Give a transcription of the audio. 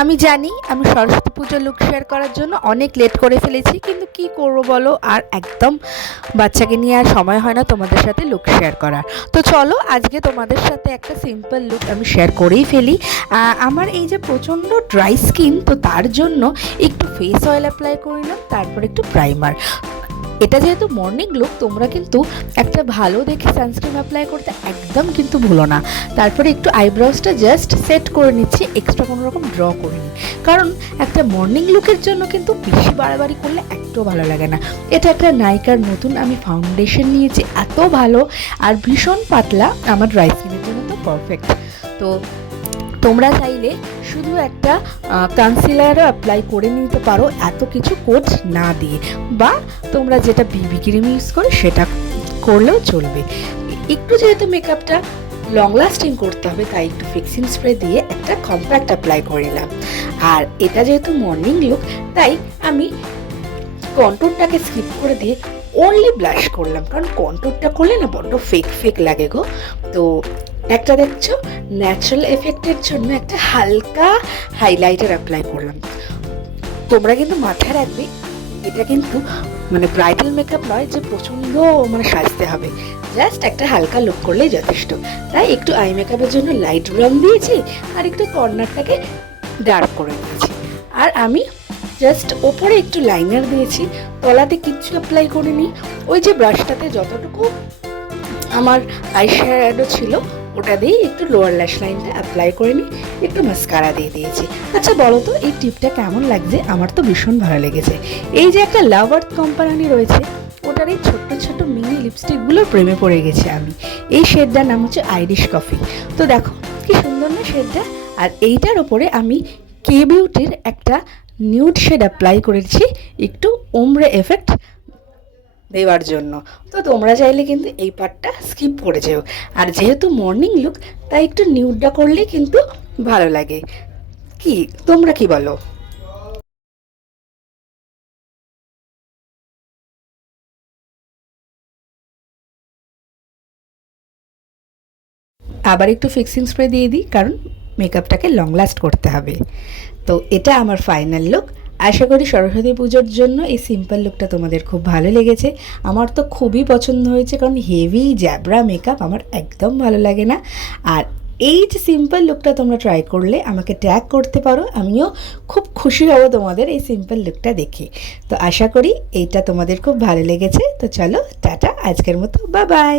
আমি জানি আমি সরস্বতী পুজোর লুক শেয়ার করার জন্য অনেক লেট করে ফেলেছি, কিন্তু কি করব বলো, আর একদম বাচ্চাকে নিয়ে আর সময় হয় না তোমাদের সাথে লুক শেয়ার করার। তো চলো আজকে তোমাদের সাথে একটা সিম্পল লুক আমি শেয়ার করেই ফেলি। আমার এই যে প্রচণ্ড ড্রাই স্কিন, তো তার জন্য একটু ফেস অয়েল অ্যাপ্লাই করে নিলাম, তারপর একটু প্রাইমার। এটা যেহেতু মর্নিং লুক, তোমরা কিন্তু একটা ভালো দেখে সানস্ক্রিন অ্যাপ্লাই করতে একদম কিন্তু ভুলো না। তারপরে একটু আইব্রোসটা জাস্ট সেট করে নিচ্ছি, এক্সট্রা কোনো রকম ড্র করিনি, কারণ একটা মর্নিং লুকের জন্য কিন্তু বেশি বাড়াবাড়ি করলে একটু ভালো লাগে না। এটা একটা নাইকার নতুন আমি ফাউন্ডেশন নিয়েছি, এত ভালো আর ভীষণ পাতলা, আমার ড্রাই স্কিনের জন্য তো পারফেক্ট। তো তোমরা চাইলে শুধু একটা কনসিলারও অ্যাপ্লাই করে নিতে পারো এত কিছু কোট না দিয়ে, বা তোমরা যেটা বিবি ক্রিম ইউজ করো সেটা করলেও চলবে। একটু যেহেতু মেকআপটা লং লাস্টিং করতে হবে, তাই একটু ফিক্সিং স্প্রে দিয়ে একটা কম্প্যাক্ট অ্যাপ্লাই করে নিলাম। আর এটা যেহেতু মর্নিং লুক, তাই আমি কন্ট্রোলটাকে স্কিপ করে দিয়ে অনলি ব্লাশ করলাম, কারণ কন্ট্রোলটা করলে না বড্ড ফেক ফেক লাগে গো। তো একটা দেখছো ন্যাচারাল এফেক্টের জন্য একটা হালকা হাইলাইটার অ্যাপ্লাই করলাম। তোমরা কিন্তু মাথায় রাখবে, এটা কিন্তু মানে ব্রাইডাল মেকআপ নয় যে প্রচণ্ড সাজতে হবে, জাস্ট একটা হালকা লুক করলেই যথেষ্ট। তাই একটু আই মেকআপের জন্য লাইট ব্রাউন দিয়েছি, আর একটু কর্নারটাকে ডার্ক করে দিয়েছি। আর আমি জাস্ট ওপরে একটু লাইনার দিয়েছি, তলাতে কিচ্ছু অ্যাপ্লাই করিনি। ওই যে ব্রাশটাতে যতটুকু আমার আইশ্যাডো ছিল ওটা দিয়ে একটু লোয়ার ল্যাশ লাইনটা অ্যাপ্লাই করে নিই, একটু মাস্কারা দিয়ে দিয়েছি। আচ্ছা বলো তো এই টিপটা কেমন লাগছে? আমার তো ভীষণ ভালো লেগেছে। এই যে একটা লাভ আর্থ কোম্পানি রয়েছে, ওটার এই ছোট্ট ছোট্ট মিনি লিপস্টিকগুলোর প্রেমে পড়ে গেছে আমি। এই শেডটার নাম হচ্ছে আইরিশ কফি। তো দেখো কি সুন্দর না শেডটা। আর এইটার ওপরে আমি কে বিউটির একটা নিউড শেড অ্যাপ্লাই করেছি, একটু ওমরে এফেক্ট দেওয়ার জন্য। তো তোমরা চাইলে কিন্তু এই পার্টটা স্কিপ করে যেও। আর যেহেতু মর্নিং লুক, তাই একটু নিউডটা করলে কিন্তু ভালো লাগে। কি তোমরা কি বলো? আবার একটু ফিক্সিং স্প্রে দিয়ে দিই, কারণ মেকআপটাকে লং লাস্ট করতে হবে। তো এটা আমার ফাইনাল লুক। আশা করি সরস্বতী পুজোর জন্য এই সিম্পল লুকটা তোমাদের খুব ভালো লেগেছে। আমার তো খুবই পছন্দ হয়েছে, কারণ হেভি জ্যাবরা মেকআপ আমার একদম ভালো লাগে না। আর এই যে সিম্পল লুকটা তোমরা ট্রাই করলে আমাকে ট্যাগ করতে পারো, আমিও খুব খুশি হব তোমাদের এই সিম্পল লুকটা দেখে। তো আশা করি এইটা তোমাদের খুব ভালো লেগেছে। তো চলো টাটা, আজকের মতো বাই বাই।